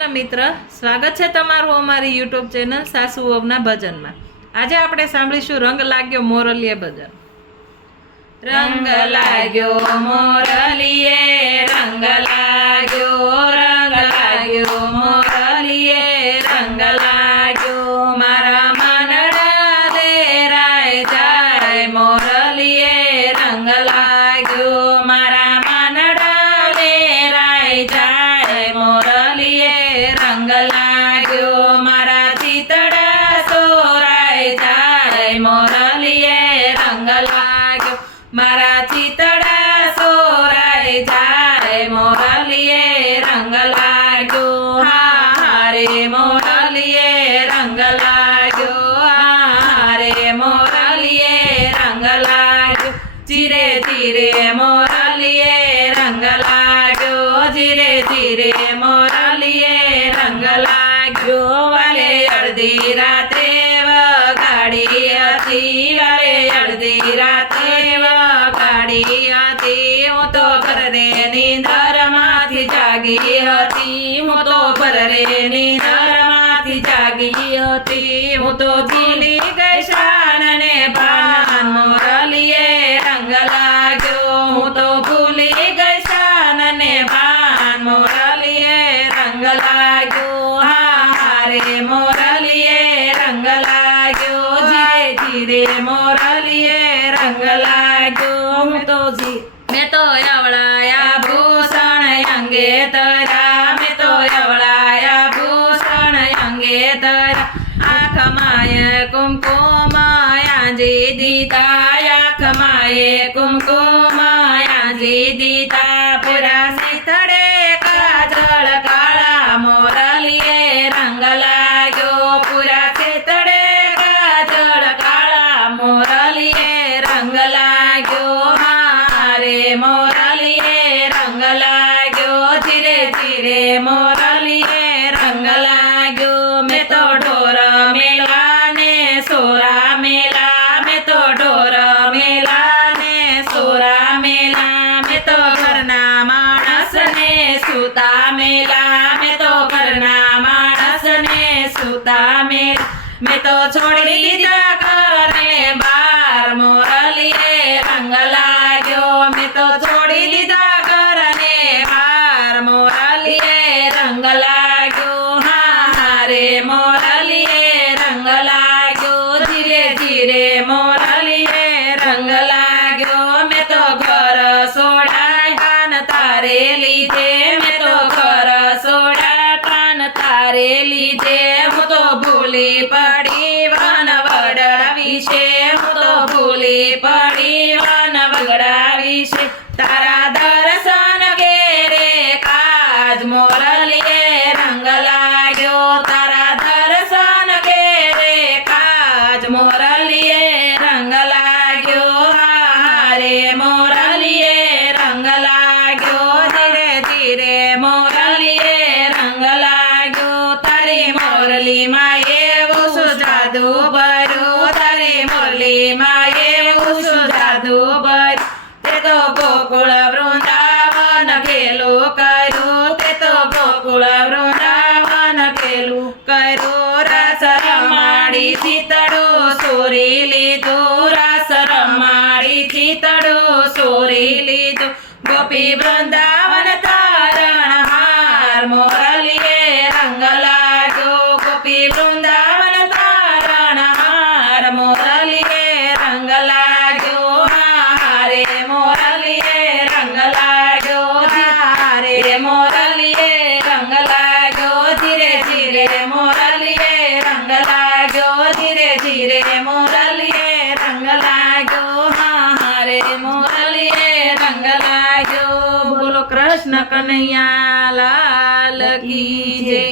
મિત્ર, સ્વાગત છે તમારું અમારી યુટ્યુબ ચેનલ સાસુ વહુના ભજનમાં। આજે આપણે સાંભળીશું રંગ લાગ્યો મોરલીએ ભજન। રંગ લાગ્યો મોરલીએ, રંગ લાગ્યો, રંગ લાગ્યો મોરલીએ, રંગ લાગ્યો મારા મનડા દેરાય જાય મોરલીએ, રંગ લાગ્યો મારા મનડા દેરાય જાય મોરલીએ, રંગ લાગ્યો મારા ચિતડા સોરાય જાય મોરલીએ, રંગ લાગ્યો મારા ચિતડા સોરાય જાય મોરલીએ, રંગ લાગ્યો હા રે મોરલીએ, રંગ લાગ્યો હા રે મોરલીએ, રંગ લાગ્યો ધીરે ધીરે મોરલીએ, રંગ લાગ્યો ધીરે ધીરે મોરલીએ, રંગ લાગ્યો વાલે અડધી રાત્રે વગાડી હતી, વાલે અડધી રાત્રે વગાડી હતી, હું તો પરરે નીંદરમાંથી જાગી હતી, હું તો પરરે નીંદરમાંથી જાગી હતી, હું તો ભૂલી ગઈ શાનને ભાન મોરલીએ, રંગ લાગ્યો હું તો ભૂલી ગઈ શાનને ભાન મોરલીએ, રંગ લાગ્યો હા રે મોરલીએ, રંગ લાગ્યો ધીરે ધીરે મોરલીએ, રંગ લાગ્યો મેં તો અવળાયા ભૂષણ અંગે તરા, મેં તો અવળાયા ભૂષણ અંગે તરા, આંખમાં કુમકુમ આંજી દીધા, આંખમાં કુમકુમ આંજી દીધા, પૂરા સિથડે કાજળ કાળા મોરલીએ, રંગ લાગ્યો પૂરા સિથડે કાજળ કાળા મોરલીએ, રંગ લાગ્યો હા રે મોરલીએ, રંગ લાગ્યો ધીરે ધીરે મોરલીએ, રંગ લાગ્યો મેં તો ઢોર મેલા ને સોરા મેલા, મેં તો ઢોર મેલા ને સોરા મેલા, મેં તો ઘરના માણસને સૂતા મેલા, મેં તો ઘરના માણસને સૂતા મેલા, મેં તો છોડી દીધા ઘરને બાર મોરલીએ, રંગ લાગ્યો મેં તો છોડી દીધા ઘરને બાર મોરલીએ, રંગ લાગ્યો હા રે મોરલીએ, રંગ લાગ્યો ધીરે ધીરે મોરલીએ, રંગ લાગ્યો મેં તો ઘર સોડાય કાન તારે લીધે, મેં તો ઘર સોડા કાન તારે લીધે, હું તો ભૂલી પડી વન વગડા વિશે, હું તો ભૂલી પડી વન વગડા વિશે, તારા દર્શન કેરે કાજ મોરલીએ, રંગ લાગ્યો તારા દર્શન કેરે કાજ મોરલીએ, રંગ લાગ્યો હા રે મોરલીએ, રંગ લાગ્યો ધીરે ધીરે મોરલીએ, રંગ લાગ્યો તારી મોરલીમાં એવું શું જાદુ ભર્યું, તારી મોરલીમાં એવું શું જાદુ ભર્યું, તે તો ગોકુળ વૃંદાવન ખેલું કર્યું, તે તો ગોકુળ વૃંદાવન ખેલું કર્યું, રસ રમાડી ચિતડું સોરી લીધું, રસ રમાડી ચિતડું સોરી લીધું, ગોપી વૃંદાવન તારણ હાર મોરલીએ, રંગ લાગ્યો ગોપી વૃંદાવન તારણ હાર મોરલીએ, રંગ લાગ્યો હા રે મોરલીએ, રંગ લાગ્યો હા રે મોરલીએ, રંગ લાગ્યો ધીરે ધીરે મોરલીએ, રંગ લાગ્યો ધીરે ધીરે મોરલીએ, રંગ લાગ્યો હા રે મોરલીએ, રંગ લાગ્યો। બોલો કૃષ્ણ કનૈયા લાલ કી જય।